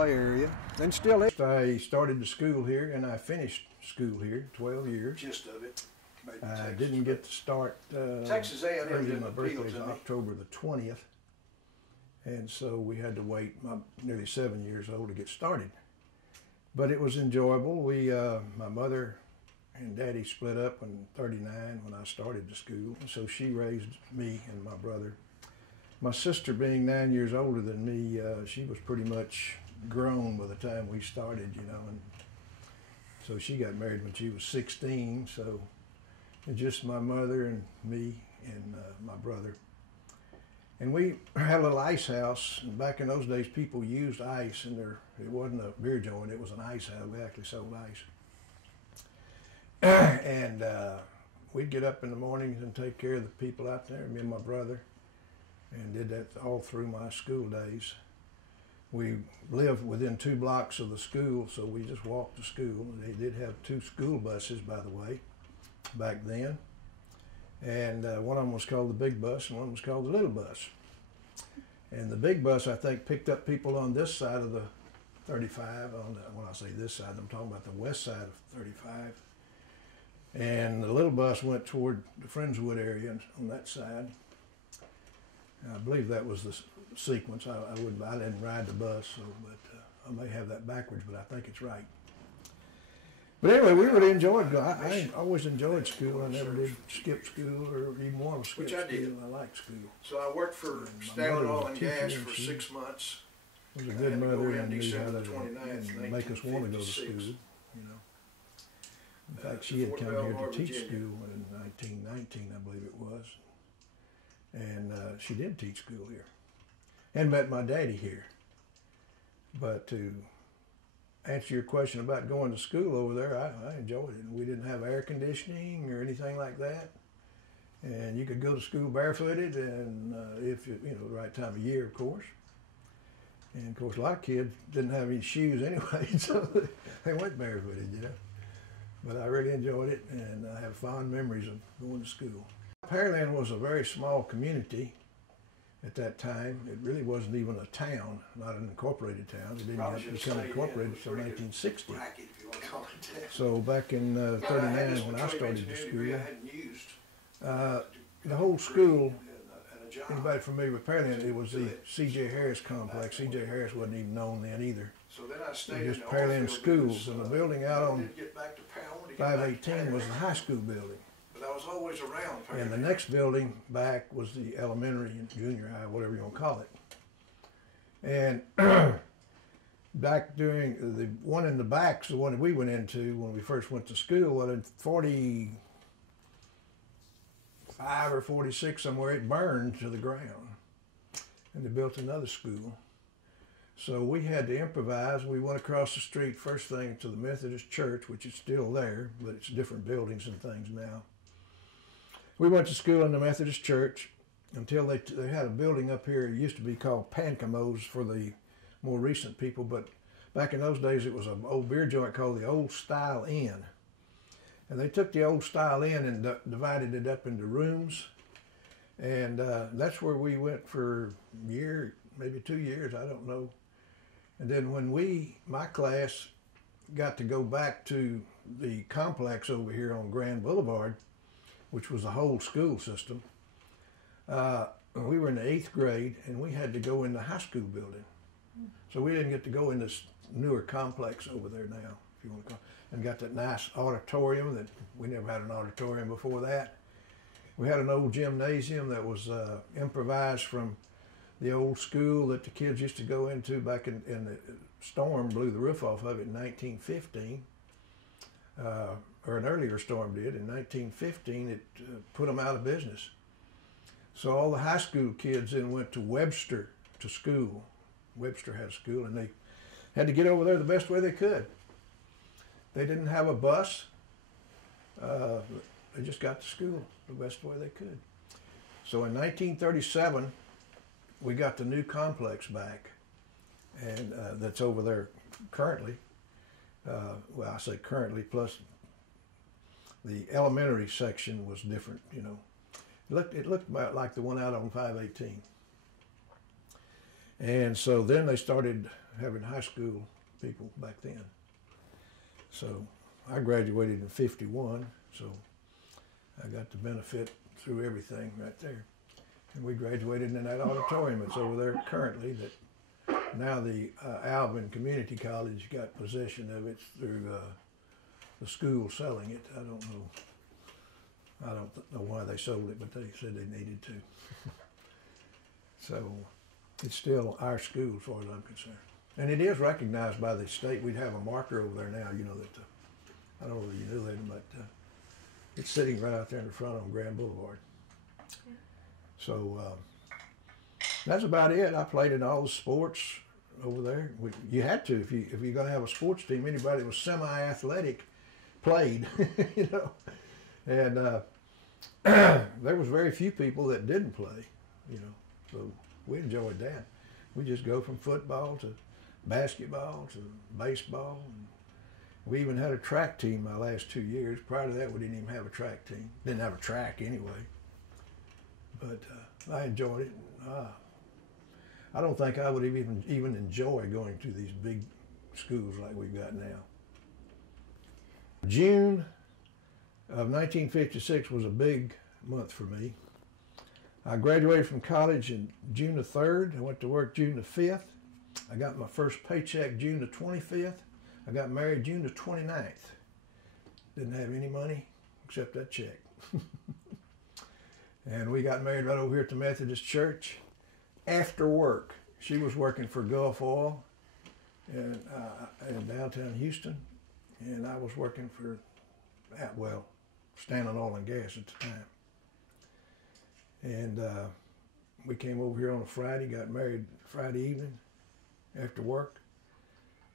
play area, and still is. I started the school here, and I finished school here, 12 years. Gist of it. I didn't get to start Texas A&M early. didn't My appeal birthday's to me. October the 20th, and so we had to wait. I'm nearly 7 years old to get started. But it was enjoyable. My mother and Daddy split up in '39 when I started the school, so she raised me and my brother. My sister, being 9 years older than me, she was pretty much grown by the time we started, you know, and so she got married when she was 16. So it's just my mother and me and my brother. And we had a little ice house, and back in those days people used ice, and it wasn't a beer joint, it was an ice house. We actually sold ice. And we'd get up in the mornings and take care of the people out there, me and my brother, and did that all through my school days. We lived within 2 blocks of the school, so we just walked to school. They did have 2 school buses, by the way, back then. And one of them was called the big bus, and one was called the little bus. And the big bus, I think, picked up people on this side of the 35. When I say this side, I'm talking about the west side of 35. And the little bus went toward the Friendswood area on that side. And I believe that was the sequence. I didn't ride the bus, so, but I may have that backwards, but I think it's right. But anyway, we really enjoyed it. I always enjoyed school. I never did skip school or even want to skip school. I liked school. So I worked for Stanley Oil and Gas for 6 months. Was a good mother and knew how to make us want to go to school. You know. In fact, she had come here to teach school in 1919, I believe it was, and she did teach school here, and met my daddy here. But to answer your question about going to school over there, I enjoyed it. We didn't have air conditioning or anything like that, and you could go to school barefooted, and if you know the right time of year, of course. And of course, a lot of kids didn't have any shoes anyway, so they went barefooted, you know. But I really enjoyed it, and I have fond memories of going to school. Pearland was a very small community at that time. It really wasn't even a town, not an incorporated town. It didn't become incorporated until 1960. So back in '39, when I started the school, the whole school, anybody familiar with Pearland, it was the C.J. Harris complex. C.J. Harris wasn't even known then either. So then I stayed just Pearland schools, and the building out on 518 was the high school building. But I was always around Pearland. And the next building back was the elementary and junior high, whatever you want to call it. And back during the one in the back's the one that we went into when we first went to school. Well, in 45 or 46 somewhere, it burned to the ground, and they built another school. So we had to improvise. We went across the street first thing to the Methodist Church, which is still there, but it's different buildings and things now. We went to school in the Methodist Church until they had a building up here. It used to be called Pancomo's for the more recent people, but back in those days it was an old beer joint called the Old Style Inn. And they took the Old Style Inn and divided it up into rooms. And that's where we went for a year, maybe 2 years, I don't know. And then when my class got to go back to the complex over here on Grand Boulevard, which was the whole school system, we were in the 8th grade, and we had to go in the high school building. So we didn't get to go in this newer complex over there now, if you want to call it, and got that nice auditorium that we never had an auditorium before that. We had an old gymnasium that was improvised from the old school that the kids used to go into back in the storm blew the roof off of it in 1915, or an earlier storm did. In 1915, it put them out of business. So all the high school kids then went to Webster to school. Webster had a school, and they had to get over there the best way they could. They didn't have a bus. They just got to school the best way they could. So in 1937, we got the new complex back, and that's over there currently. Well, I say currently, plus the elementary section was different, you know. It looked about like the one out on 518. And so then they started having high school people back then. So I graduated in 51, so I got the benefit through everything right there. And we graduated in that auditorium that's over there currently. That now the Alvin Community College got possession of it through the school selling it. I don't know why they sold it, but they said they needed to. So it's still our school as far as I'm concerned. And it is recognized by the state. We'd have a marker over there now, you know, that I don't know whether you knew that, but it's sitting right out there in the front on Grand Boulevard. Yeah. So that's about it. I played in all the sports over there. You had to if you're going to have a sports team. Anybody that was semi-athletic played, you know. And there was very few people that didn't play, you know. So we enjoyed that. We just go from football to basketball to baseball. And we even had a track team my last 2 years. Prior to that, we didn't even have a track team. Didn't have a track anyway. But I enjoyed it. I don't think I would even enjoy going to these big schools like we've got now. June of 1956 was a big month for me. I graduated from college in June the 3rd. I went to work June the 5th. I got my first paycheck June the 25th. I got married June the 29th. Didn't have any money except that check. And we got married right over here at the Methodist Church after work. She was working for Gulf Oil in downtown Houston, and I was working for, Standard Oil and Gas at the time. And we came over here on a Friday, got married Friday evening after work,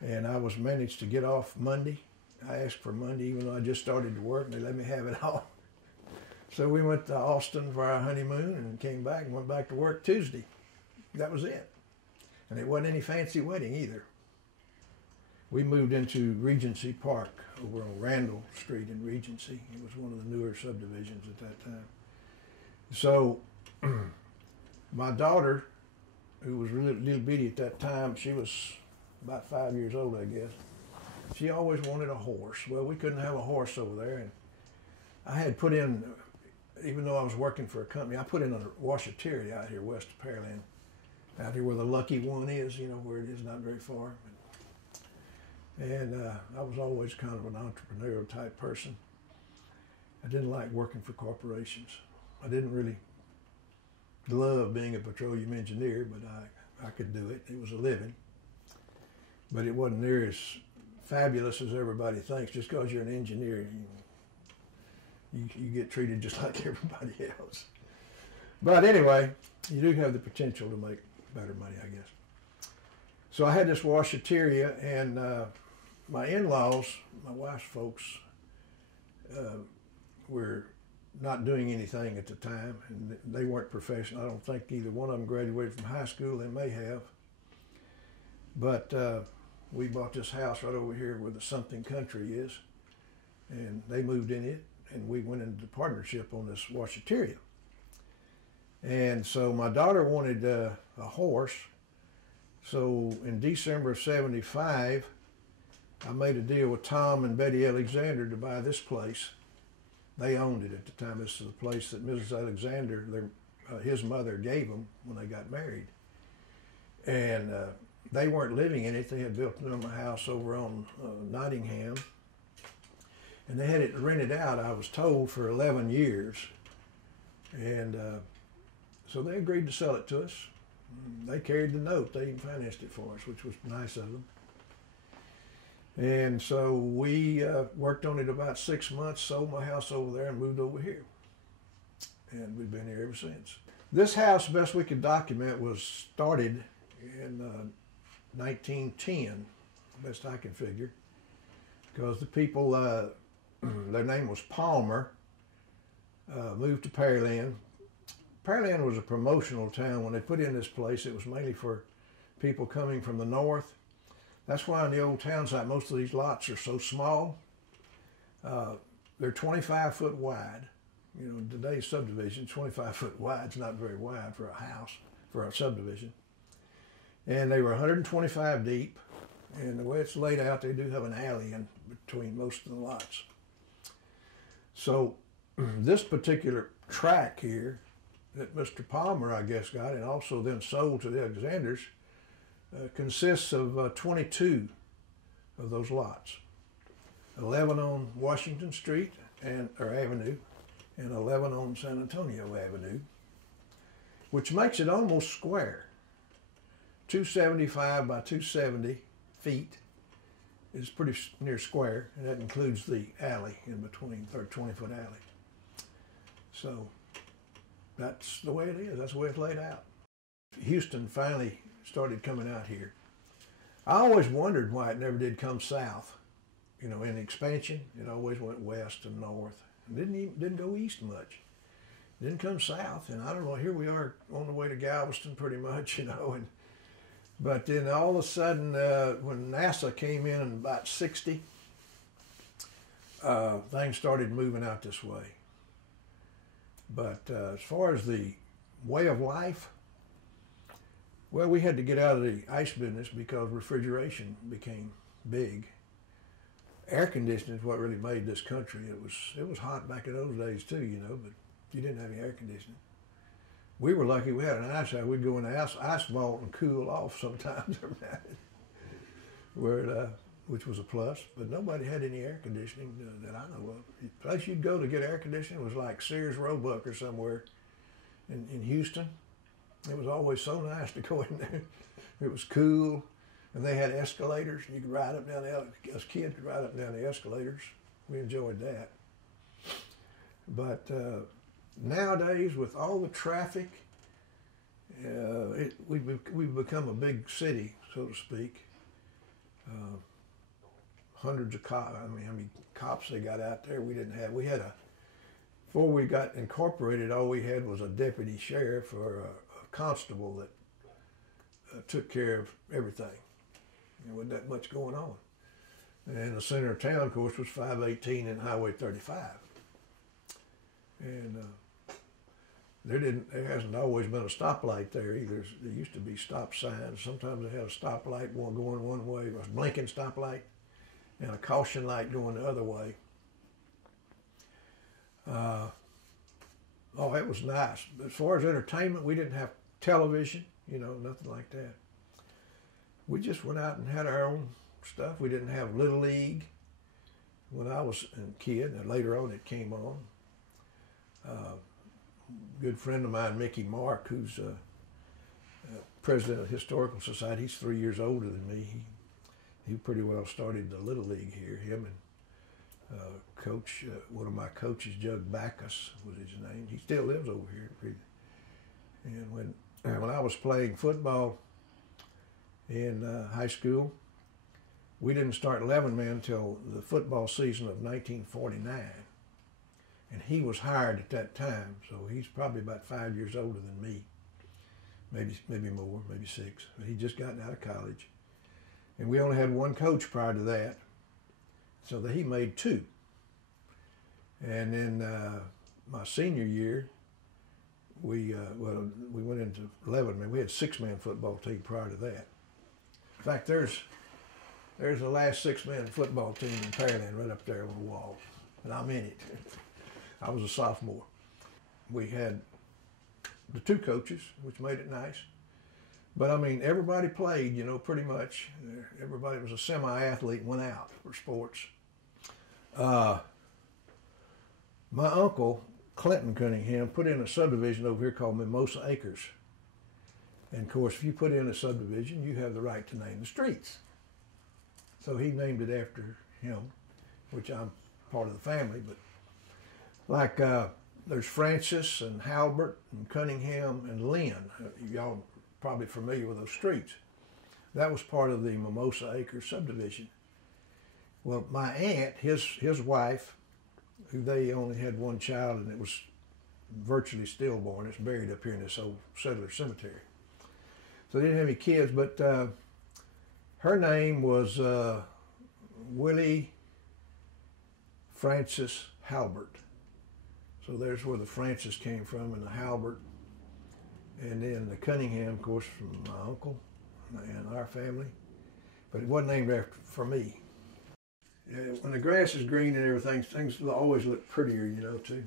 and I was managed to get off Monday. I asked for Monday even though I just started to work, and they let me have it off. So we went to Austin for our honeymoon and came back and went back to work Tuesday. That was it. And it wasn't any fancy wedding either. We moved into Regency Park over on Randall Street in Regency. It was one of the newer subdivisions at that time. So my daughter, who was really little bitty at that time, she was about 5 years old, I guess. She always wanted a horse. Well, we couldn't have a horse over there. And I had put in, even though I was working for a company, I put in a washateria out here west of Pearland, out here where the Lucky One is, you know, where it is not very far. And I was always kind of an entrepreneurial type person. I didn't like working for corporations. I didn't really love being a petroleum engineer, but I could do it. It was a living. But it wasn't near as fabulous as everybody thinks. Just because you're an engineer, you get treated just like everybody else. But anyway, you do have the potential to make better money, I guess. So I had this washateria, and my in-laws, my wife's folks, were not doing anything at the time, and they weren't professional. I don't think either one of them graduated from high school. They may have. But we bought this house right over here where the Something Country is, and they moved in it, and we went into partnership on this washateria. And so my daughter wanted a horse. So in December of '75, I made a deal with Tom and Betty Alexander to buy this place. They owned it at the time. This is the place that Mrs. Alexander, his mother, gave them when they got married. And they weren't living in it. They had built them a house over on Nottingham. And they had it rented out, I was told, for 11 years. And so they agreed to sell it to us. They carried the note. They even financed it for us, which was nice of them. And so we worked on it about 6 months, sold my house over there, and moved over here. And we've been here ever since. This house, best we could document, was started in 1910, best I can figure, because the people, their name was Palmer, moved to Pearland. Pearland was a promotional town. When they put in this place, it was mainly for people coming from the north. That's why in the old town site, most of these lots are so small. They're 25 foot wide. You know, today's subdivision, 25 foot wide is not very wide for a house, for a subdivision. And they were 125 deep. And the way it's laid out, they do have an alley in between most of the lots. So this particular tract here that Mr. Palmer, I guess, got and also then sold to the Alexanders consists of 22 of those lots. 11 on Washington Street or Avenue and 11 on San Antonio Avenue, which makes it almost square. 275 by 270 feet is pretty near square, and that includes the alley in between, 20-foot alley. So that's the way it is. That's the way it's laid out. Houston finally started coming out here. I always wondered why it never did come south. You know, in expansion, it always went west and north. It didn't go east much. It didn't come south, and I don't know. Here we are on the way to Galveston, pretty much, you know. But then all of a sudden, when NASA came in about 60, things started moving out this way. But as far as the way of life, well, we had to get out of the ice business because refrigeration became big. Air conditioning is what really made this country. It was hot back in those days too, you know, but you didn't have any air conditioning. We were lucky we had an ice house. We'd go in the ice vault and cool off sometimes, which was a plus. But nobody had any air conditioning that I know of. The place you'd go to get air conditioning was like Sears Roebuck or somewhere in Houston. It was always so nice to go in there. It was cool, and they had escalators. You could ride up down us kids could ride up and down the escalators. We enjoyed that. But nowadays, with all the traffic, we've become a big city, so to speak. Hundreds of cops. I mean, how many cops they got out there? We didn't have. We had before we got incorporated, all we had was a deputy sheriff or a constable that took care of everything. There wasn't that much going on. And the center of town, of course, was 518 and Highway 35. And there hasn't always been a stoplight there either. There used to be stop signs. Sometimes they had a stoplight going one way, a blinking stoplight, and a caution light going the other way. Oh, it was nice. As far as entertainment, we didn't have television, you know, nothing like that. We just went out and had our own stuff. We didn't have Little League when I was a kid, and later on it came on. Good friend of mine, Mickey Mark, who's president of the Historical Society, he's 3 years older than me. He pretty well started the Little League here. Him and coach, one of my coaches, Jug Backus was his name. He still lives over here. And when I was playing football in high school, we didn't start 11-man until the football season of 1949. And he was hired at that time, so he's probably about 5 years older than me. Maybe more, maybe 6. But he'd just gotten out of college. And we only had one coach prior to that, so that he made 2. And then my senior year, we went into 11-man. We had 6-man football team prior to that. In fact, there's the last 6-man football team in Pearland right up there on the wall, and I'm in it. I was a sophomore. We had the 2 coaches, which made it nice. But I mean, everybody played, you know, pretty much. Everybody was a semi-athlete and went out for sports. My uncle, Clinton Cunningham, put in a subdivision over here called Mimosa Acres. And of course, if you put in a subdivision, you have the right to name the streets. So he named it after him, which I'm part of the family. But like there's Francis and Halbert and Cunningham and Lynn. Y'all probably familiar with those streets. That was part of the Mimosa Acres subdivision. Well, my aunt, his wife, who they only had one child, and it was virtually stillborn. It's buried up here in this old settler cemetery. So they didn't have any kids, but her name was Willie Francis Halbert. So there's where the Francis came from, and the Halbert. And then the Cunningham, of course, from my uncle, and our family, but it wasn't named after for me. Yeah, when the grass is green and everything, things always look prettier, you know, too.